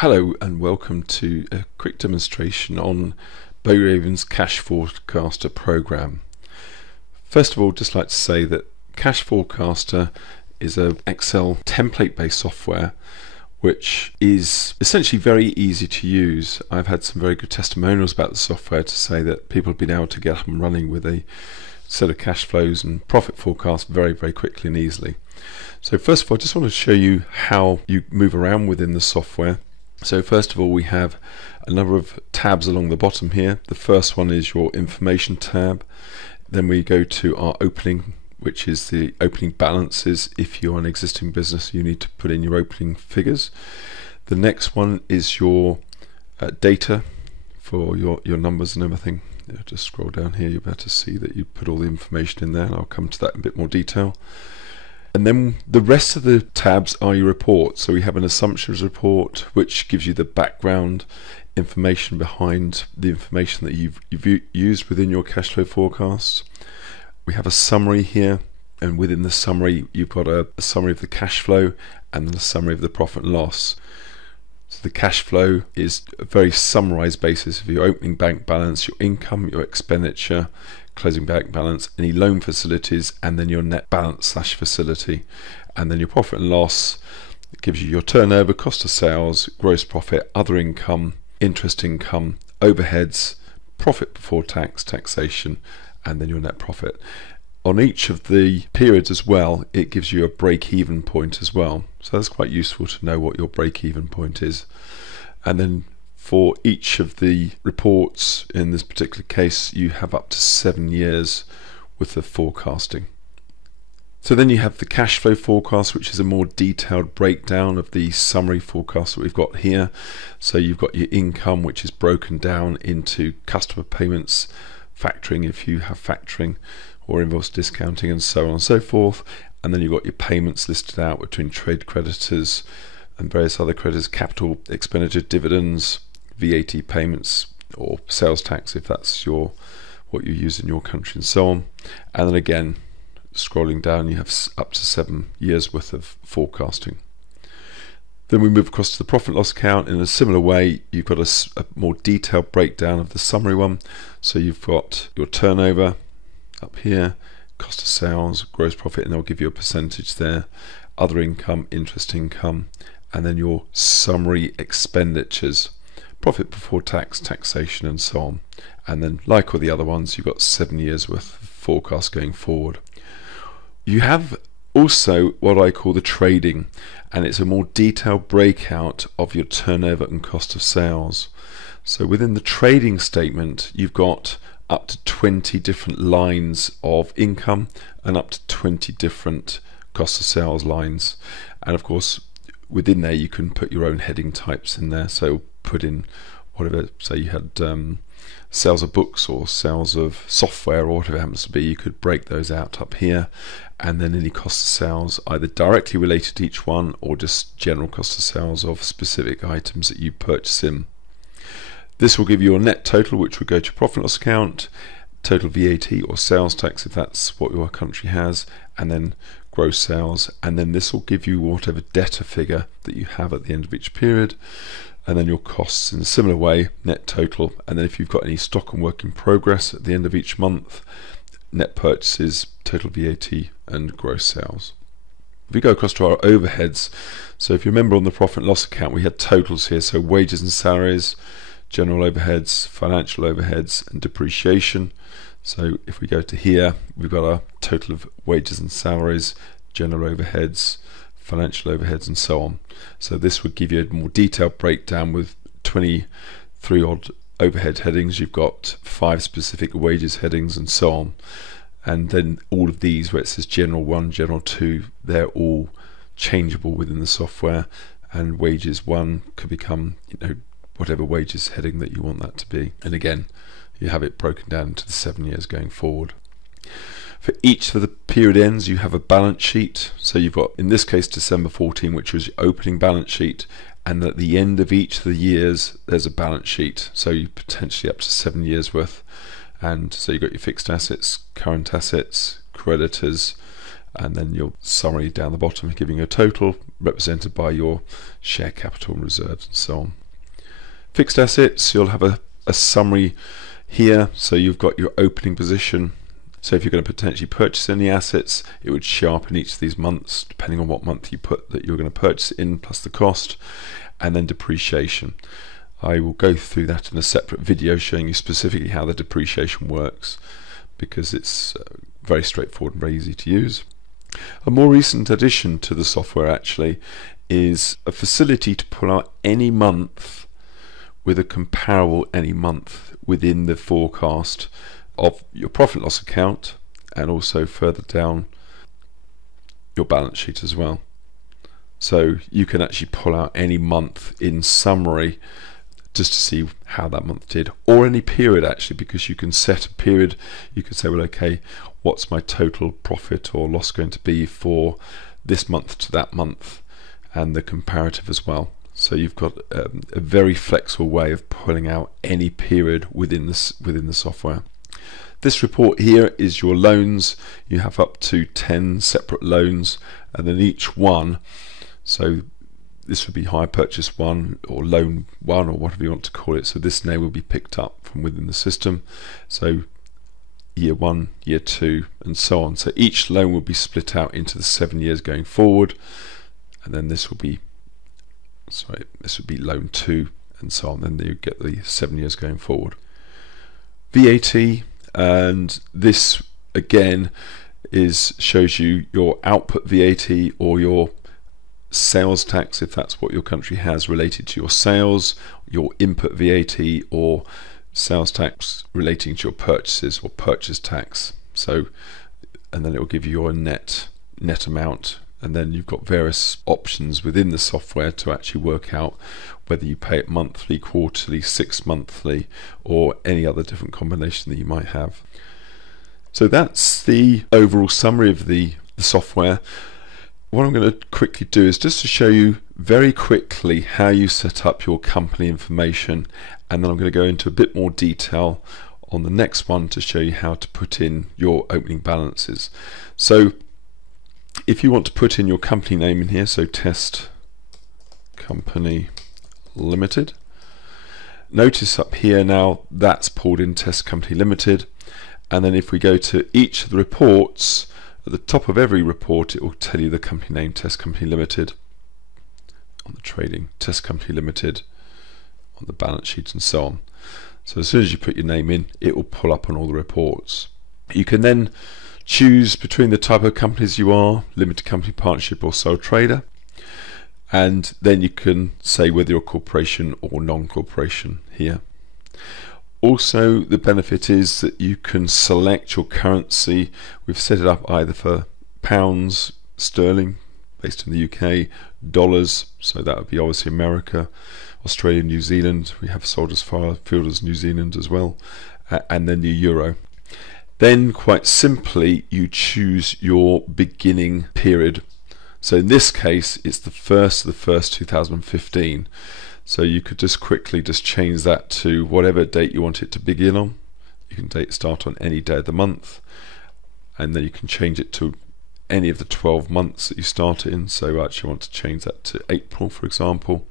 Hello and welcome to a quick demonstration on Bowraven's Cash Forecaster program. First of all, just like to say that Cash Forecaster is an Excel template based software which is essentially very easy to use. I've had some very good testimonials about the software to say that people have been able to get up and running with a set of cash flows and profit forecasts very quickly and easily. So first of all, I just want to show you how you move around within the software. So first of all, we have a number of tabs along the bottom here. The first one is your information tab. Then we go to our opening, which is the opening balances. If you're an existing business, you need to put in your opening figures. The next one is your data for your numbers and everything. Just scroll down here, you'll be able to see that you put all the information in there, and I'll come to that in a bit more detail. And then the rest of the tabs are your reports. So we have an assumptions report, which gives you the background information behind the information that you've used within your cash flow forecasts. We have a summary here, and within the summary you've got a summary of the cash flow and then a summary of the profit and loss. So the cash flow is a very summarized basis of your opening bank balance, your income, your expenditure, closing bank balance, any loan facilities, and then your net balance / facility. And then your profit and loss gives you your turnover, cost of sales, gross profit, other income, interest income, overheads, profit before tax, taxation, and then your net profit. On each of the periods as well, it gives you a break-even point as well. So that's quite useful to know what your break-even point is. And then for each of the reports, in this particular case, you have up to 7 years worth of forecasting. So then you have the cash flow forecast, which is a more detailed breakdown of the summary forecast that we've got here. So you've got your income, which is broken down into customer payments, factoring if you have factoring, or invoice discounting, and so on and so forth. And then you've got your payments listed out between trade creditors and various other creditors, capital expenditure, dividends, VAT payments, or sales tax if that's what you use in your country, and so on. And then again, scrolling down, you have up to 7 years worth of forecasting. Then we move across to the profit and loss account. In a similar way, you've got a more detailed breakdown of the summary one. So you've got your turnover up here, cost of sales, gross profit, and they'll give you a percentage there, other income, interest income, and then your summary expenditures, profit before tax, taxation, and so on. And then, like all the other ones, you've got 7 years worth of forecast going forward. You have also what I call the trading, and it's a more detailed breakout of your turnover and cost of sales. So within the trading statement, you've got up to 20 different lines of income and up to 20 different cost of sales lines. And of course, within there you can put your own heading types in there. So put in whatever, say you had sales of books or sales of software or whatever it happens to be, you could break those out up here. And then any cost of sales either directly related to each one or just general cost of sales of specific items that you purchase in. This will give you a net total, which will go to profit and loss account, total VAT or sales tax if that's what your country has, and then gross sales. And then this will give you whatever debtor figure that you have at the end of each period, and then your costs in a similar way, net total. And then if you've got any stock and work in progress at the end of each month, net purchases, total VAT, and gross sales. If we go across to our overheads, so if you remember on the profit and loss account, we had totals here, so wages and salaries, general overheads, financial overheads, and depreciation. So if we go to here, we've got a total of wages and salaries, general overheads, financial overheads, and so on. So this would give you a more detailed breakdown with 23 odd overhead headings. You've got 5 specific wages headings, and so on. And then all of these, where it says general 1, general 2, they're all changeable within the software, and wages 1 could become, whatever wages heading that you want that to be. And again, you have it broken down into the 7 years going forward. For each of the period ends, you have a balance sheet. So you've got, in this case, December 14, which was your opening balance sheet, and at the end of each of the years, there's a balance sheet. So you potentially up to 7 years worth. And so you've got your fixed assets, current assets, creditors, and then your summary down the bottom giving you a total represented by your share capital and reserves and so on. Fixed assets, you'll have a summary here, so you've got your opening position. So if you're going to potentially purchase any assets, it would show up in each of these months depending on what month you put that you're going to purchase in, plus the cost, and then depreciation. I will go through that in a separate video showing you specifically how the depreciation works, because it's very straightforward and very easy to use. A more recent addition to the software actually is a facility to pull out any month with a comparable any month within the forecast of your profit loss account, and also further down your balance sheet as well. So you can actually pull out any month in summary just to see how that month did, or any period actually, because you can set a period. You can say, well, okay, what's my total profit or loss going to be for this month to that month, and the comparative as well. So you've got a very flexible way of pulling out any period within the software. This report here is your loans. You have up to 10 separate loans, and then each one, so this would be hire purchase 1 or loan 1 or whatever you want to call it, so this name will be picked up from within the system. So year 1, year 2 and so on. So each loan will be split out into the 7 years going forward, and then this will be loan 2 and so on. Then you get the 7 years going forward. VAT, and this again shows you your output VAT or your sales tax, if that's what your country has related to your sales, your input VAT or sales tax relating to your purchases or purchase tax. So, and then it will give you your net amount, and then you've got various options within the software to actually work out whether you pay it monthly, quarterly, 6 monthly, or any other different combination that you might have. So that's the overall summary of the software. What I'm going to quickly do is just to show you very quickly how you set up your company information, and then I'm going to go into a bit more detail on the next one to show you how to put in your opening balances. So if you want to put in your company name in here, so Test Company Limited, notice up here now that's pulled in Test Company Limited, and then if we go to each of the reports, at the top of every report it will tell you the company name Test Company Limited, on the trading Test Company Limited, on the balance sheet and so on. So as soon as you put your name in, it will pull up on all the reports. You can then choose between the type of companies you are, limited company, partnership or sole trader, and then you can say whether you're a corporation or non-corporation here. Also, the benefit is that you can select your currency. We've set it up either for pounds, sterling based in the UK, dollars, so that would be obviously America, Australia, New Zealand. We have sold as far afield as New Zealand as well, and then the euro. Then quite simply you choose your beginning period. So in this case it's the 1st of the 1st 2015. So you could just quickly change that to whatever date you want it to begin on. You can start on any day of the month, and then you can change it to any of the 12 months that you start in. So I actually want to change that to April, for example,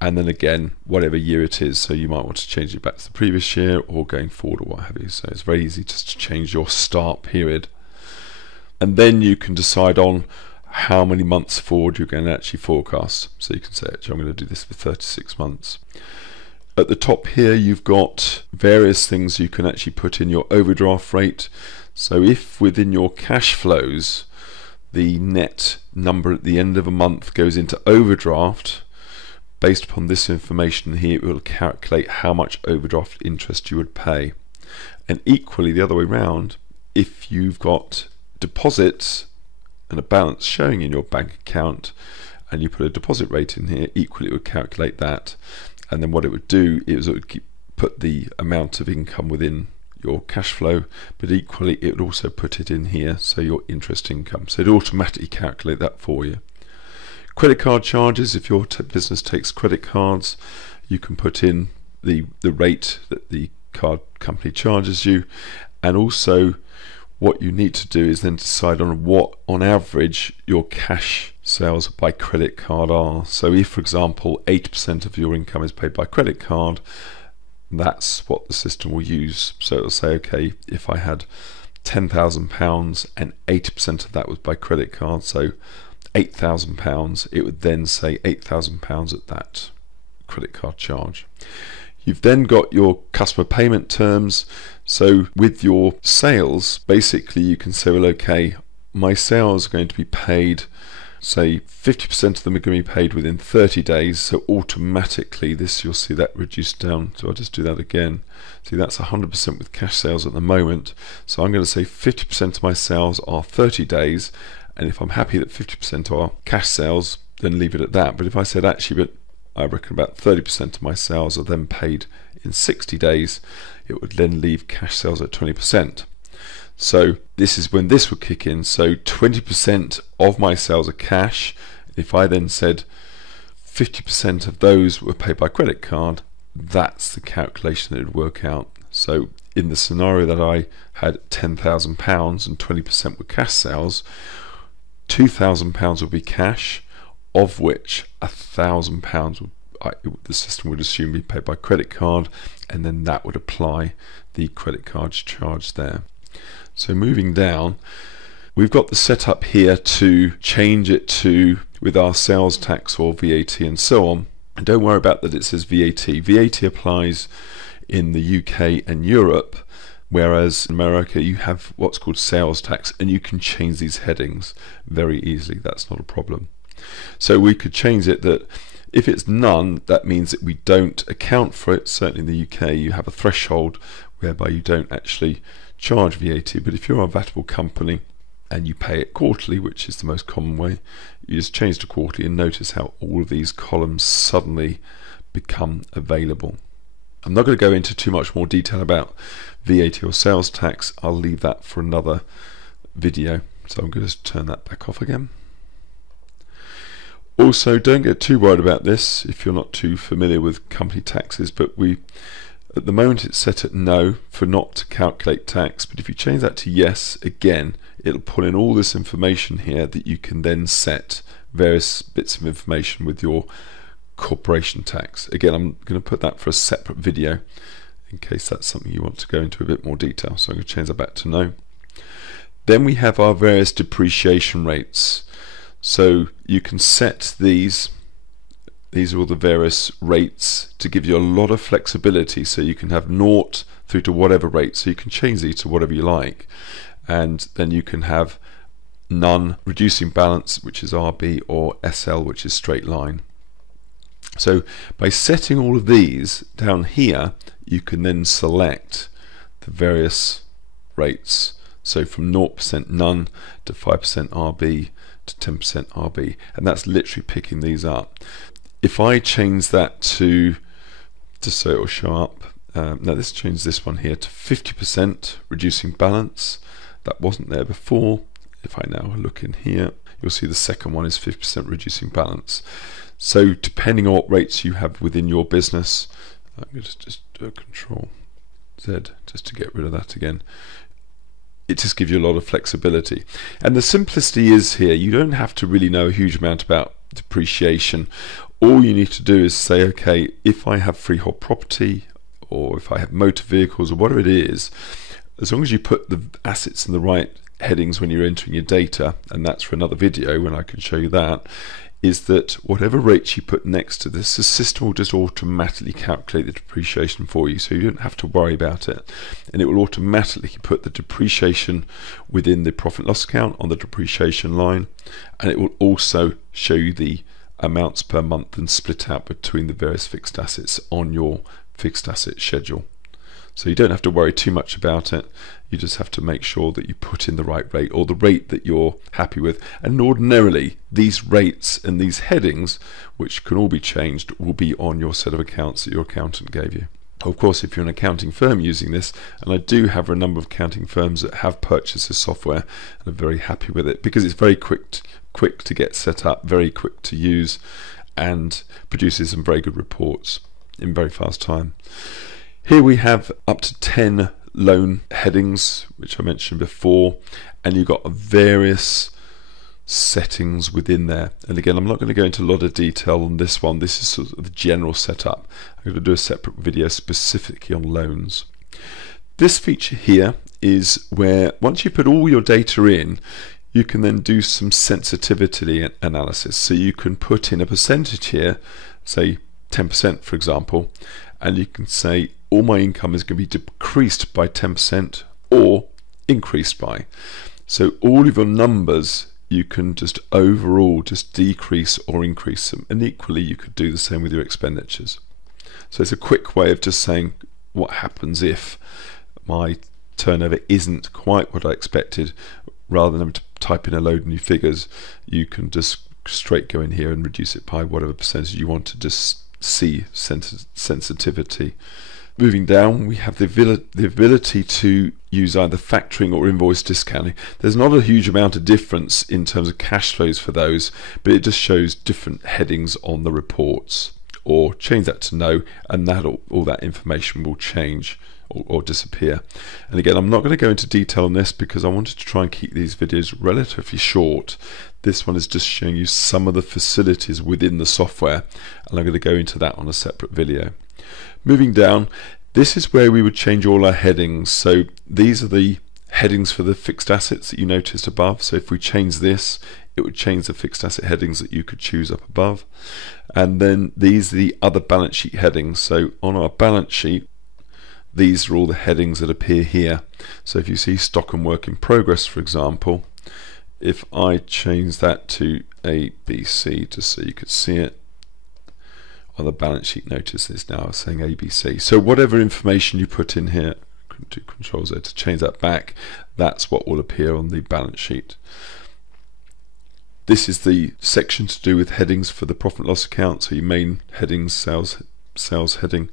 and then again whatever year it is. So you might want to change it back to the previous year or going forward or what have you. So it's very easy just to change your start period, and then you can decide on how many months forward you're going to actually forecast. So you can say, actually, I'm going to do this for 36 months. At the top here you've got various things you can actually put in your overdraft rate. So if within your cash flows the net number at the end of a month goes into overdraft, based upon this information here it will calculate how much overdraft interest you would pay. And equally the other way around, if you've got deposits and a balance showing in your bank account and you put a deposit rate in here, equally it would calculate that, and then what it would do is it would put the amount of income within your cash flow, but equally it would also put it in here, so your interest income, so it automatically calculate that for you. Credit card charges, if your business takes credit cards, you can put in the rate that the card company charges you, and also what you need to do is then decide on what, on average, your cash sales by credit card are. So if, for example, 80% of your income is paid by credit card, that's what the system will use. So it'll say, okay, if I had £10,000 and 80% of that was by credit card, so £8,000, it would then say £8,000 at that credit card charge. You've then got your customer payment terms. So with your sales, basically you can say, well, okay, my sales are going to be paid, say 50% of them are going to be paid within 30 days. So automatically this, you'll see that reduced down. So I'll just do that again. See, that's 100% with cash sales at the moment. So I'm going to say 50% of my sales are 30 days. And if I'm happy that 50% are cash sales, then leave it at that. But if I said, actually, but I reckon about 30% of my sales are then paid in 60 days, it would then leave cash sales at 20%. So this is when this would kick in. So 20% of my sales are cash. If I then said 50% of those were paid by credit card, that's the calculation that it would work out. So in the scenario that I had £10,000 and 20% were cash sales, £2,000 would be cash, of which £1,000 would, the system would assume be paid by credit card, and then that would apply the credit card charge there. So moving down, we've got the setup here to change it to with our sales tax or VAT and so on. And don't worry about that it says VAT. VAT applies in the UK and Europe, whereas in America you have what's called sales tax, and you can change these headings very easily. That's not a problem. So we could change it that if it's none, that means that we don't account for it. Certainly in the UK you have a threshold whereby you don't actually charge VAT, but if you're a VATable company and you pay it quarterly, which is the most common way, you just change to quarterly and notice how all of these columns suddenly become available. I'm not going to go into too much more detail about VAT or sales tax. I'll leave that for another video, so I'm going to turn that back off again. Also, don't get too worried about this if you're not too familiar with company taxes, but at the moment it's set at no for not to calculate tax, but if you change that to yes, again, it'll pull in all this information here that you can then set various bits of information with your corporation tax. Again, I'm going to put that for a separate video in case that's something you want to go into a bit more detail, so I'm going to change that back to no. Then we have our various depreciation rates. So you can set these are all the various rates to give you a lot of flexibility, so you can have 0 through to whatever rate, so you can change these to whatever you like. And then you can have none, reducing balance, which is RB, or SL, which is straight line. So by setting all of these down here, you can then select the various rates. So from 0% none to 5% RB to 10% RB, and that's literally picking these up. If I change that to, just so it will show up, now let's change this one here to 50% reducing balance. That wasn't there before. If I now look in here, you'll see the second one is 50% reducing balance. So depending on what rates you have within your business, I'm going to just do a Control Z just to get rid of that again. It just gives you a lot of flexibility. And the simplicity is here, you don't have to really know a huge amount about depreciation. All you need to do is say, okay, if I have freehold property, or if I have motor vehicles, or whatever it is, as long as you put the assets in the right headings when you're entering your data, and that's for another video when I can show you that, is that whatever rates you put next to this, the system will just automatically calculate the depreciation for you, so you don't have to worry about it, and it will automatically put the depreciation within the profit and loss account on the depreciation line, and it will also show you the amounts per month and split out between the various fixed assets on your fixed asset schedule. So you don't have to worry too much about it. You just have to make sure that you put in the right rate, or the rate that you're happy with. And ordinarily, these rates and these headings, which can all be changed, will be on your set of accounts that your accountant gave you. Of course, if you're an accounting firm using this, and I do have a number of accounting firms that have purchased this software and are very happy with it, because it's very quick to get set up, very quick to use, and produces some very good reports in very fast time. Here we have up to 10 loan headings, which I mentioned before, and you've got various settings within there. And again, I'm not going to go into a lot of detail on this one. This is sort of the general setup. I'm going to do a separate video specifically on loans. This feature here is where once you put all your data in, you can then do some sensitivity analysis. So you can put in a percentage here, say 10% for example, and you can say all my income is going to be decreased by 10% or increased by. So all of your numbers, you can just overall just decrease or increase them, and equally you could do the same with your expenditures. So it's a quick way of just saying what happens if my turnover isn't quite what I expected. Rather than having to type in a load of new figures, you can just straight go in here and reduce it by whatever percentage you want to just see sensitivity. Moving down, we have the ability to use either factoring or invoice discounting. There's not a huge amount of difference in terms of cash flows for those, but it just shows different headings on the reports. Or change that to no, and that all that information will change or disappear. And again, I'm not going to go into detail on this because I wanted to try and keep these videos relatively short. This one is just showing you some of the facilities within the software, and I'm going to go into that on a separate video. Moving down, this is where we would change all our headings. So these are the headings for the fixed assets that you noticed above. So if we change this, it would change the fixed asset headings that you could choose up above. And then these are the other balance sheet headings. So on our balance sheet, these are all the headings that appear here. So if you see stock and work in progress, for example, if I change that to ABC just so you could see it, on the balance sheet, notice it's now saying ABC. So whatever information you put in here, do Control Z to change that back, that's what will appear on the balance sheet. This is the section to do with headings for the profit and loss account. So your main headings, sales heading.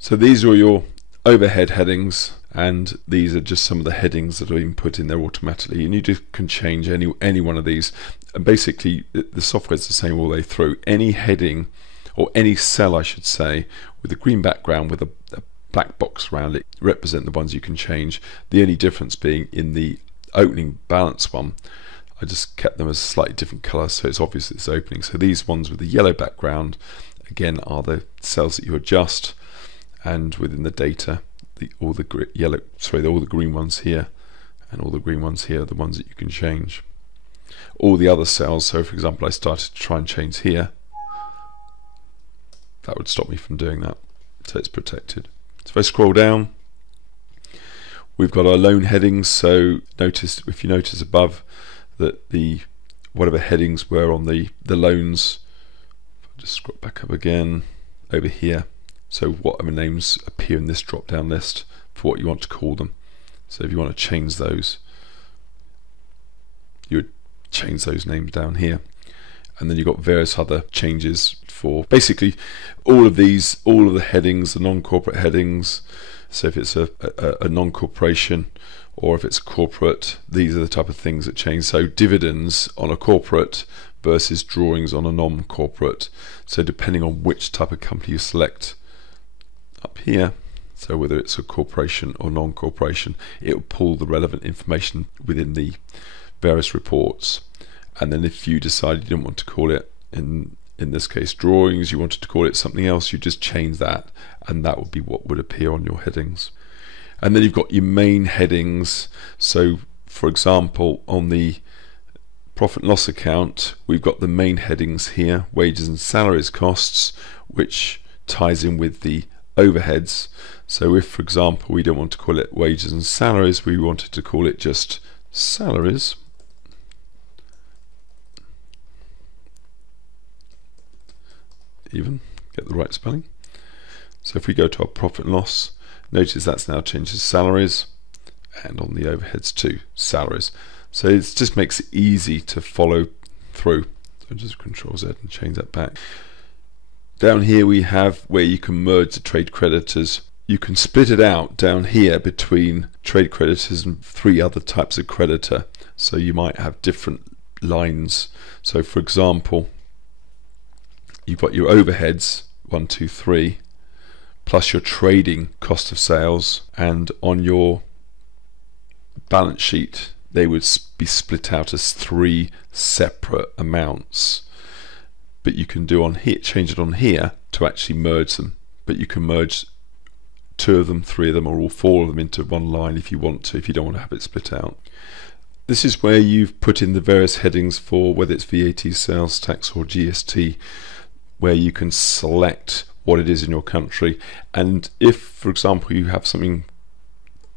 So these are your overhead headings, and these are just some of the headings that are being put in there automatically, and you just can change any one of these. And basically the software is the same all the way through. Any heading, or any cell I should say, with a green background with a black box around it, represent the ones you can change. The only difference being in the opening balance one, I just kept them as slightly different colours so it's obvious it's opening. So these ones with the yellow background again are the cells that you adjust, and within the data, all the green ones here and all the green ones here are the ones that you can change. All the other cells, so for example I started to try and change here, that would stop me from doing that, so it's protected. So if I scroll down, we've got our loan headings. So if you notice above that the whatever headings were on the loans, I'll just scroll back up again over here. So whatever names appear in this drop down list for what you want to call them. So if you want to change those, you would change those names down here. And then you've got various other changes for basically all of the headings, the non-corporate headings. So if it's a non-corporation or if it's a corporate, these are the type of things that change. So dividends on a corporate versus drawings on a non-corporate. So depending on which type of company you select up here, so whether it's a corporation or non-corporation, it will pull the relevant information within the various reports. And then if you decided you didn't want to call it, in this case drawings, you wanted to call it something else, you just change that, and that would be what would appear on your headings. And then you've got your main headings. So for example, on the profit and loss account, we've got the main headings here, wages and salaries costs, which ties in with the overheads. So if for example we don't want to call it wages and salaries, we wanted to call it just salaries, even get the right spelling. So if we go to our profit and loss, notice that's now changed to salaries, and on the overheads to salaries. So it just makes it easy to follow through. So just Control Z and change that back. Down here we have where you can merge the trade creditors. You can split it out down here between trade creditors and 3 other types of creditor. So you might have different lines. So for example, you've got your overheads 1, 2, 3, plus your trading cost of sales, and on your balance sheet they would be split out as 3 separate amounts. But you can do on here, change it on here to actually merge them. But you can merge 2 of them, 3 of them, or all 4 of them into one line if you want to, if you don't want to have it split out. This is where you've put in the various headings for whether it's VAT, sales tax, or GST, where you can select what it is in your country. And if, for example, you have something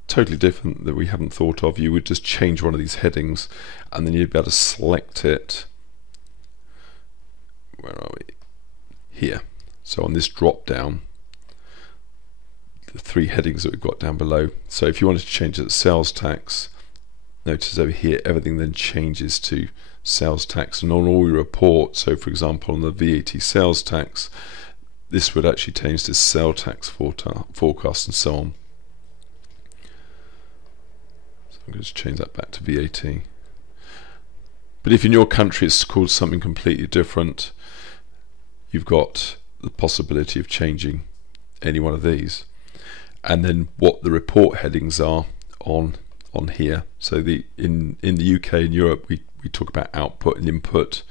totally different that we haven't thought of, you would just change one of these headings, and then you'd be able to select it. Where are we? Here. So on this drop down, the 3 headings that we've got down below. So if you wanted to change it to sales tax, notice over here everything then changes to sales tax, and on all your reports, so for example on the VAT sales tax, this would actually change to sales tax forecast and so on. So I'm going to change that back to VAT. But if in your country it's called something completely different, you've got the possibility of changing any one of these, and then what the report headings are on here. So in the UK and Europe we talk about output and input.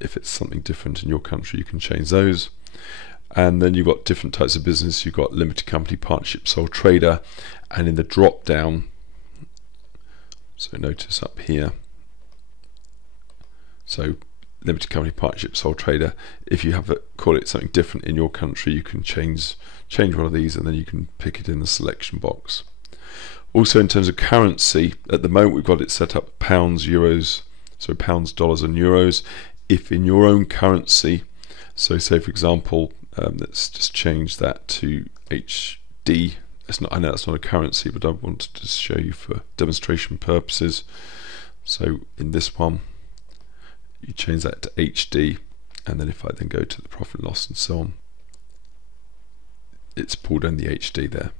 If it's something different in your country, you can change those. And then you've got different types of business. You've got limited company, partnership, sole trader, and in the drop down, so notice up here, so limited company, partnership, sole trader, if you have call it something different in your country, you can change one of these, and then you can pick it in the selection box. Also, in terms of currency, at the moment we've got it set up pounds, euros, so pounds, dollars and euros. If in your own currency, so say for example, let's just change that to HD. I know that's not a currency, but I wanted to show you for demonstration purposes. So in this one, you change that to HD, and then if I then go to the profit and loss and so on, it's pulled in the HD there.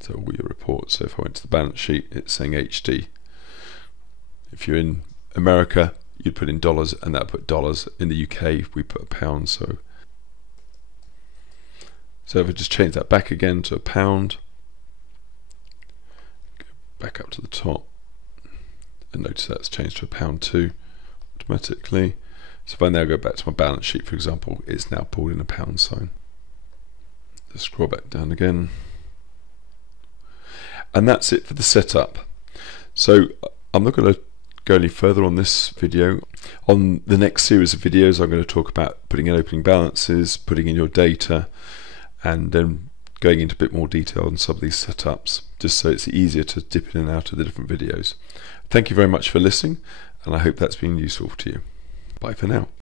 So all your reports, so if I went to the balance sheet, it's saying HD. If you're in America, you'd put in dollars, and that put dollars. In the UK, we put a pound. So if I just change that back again to a pound, go back up to the top, and notice that's changed to a pound too, automatically. So if I now go back to my balance sheet, for example, it's now pulled in a pound sign. Just scroll back down again. And that's it for the setup. So I'm not going to go any further on this video. On the next series of videos, I'm going to talk about putting in opening balances, putting in your data, and then going into a bit more detail on some of these setups, just so it's easier to dip in and out of the different videos. Thank you very much for listening, and I hope that's been useful to you. Bye for now.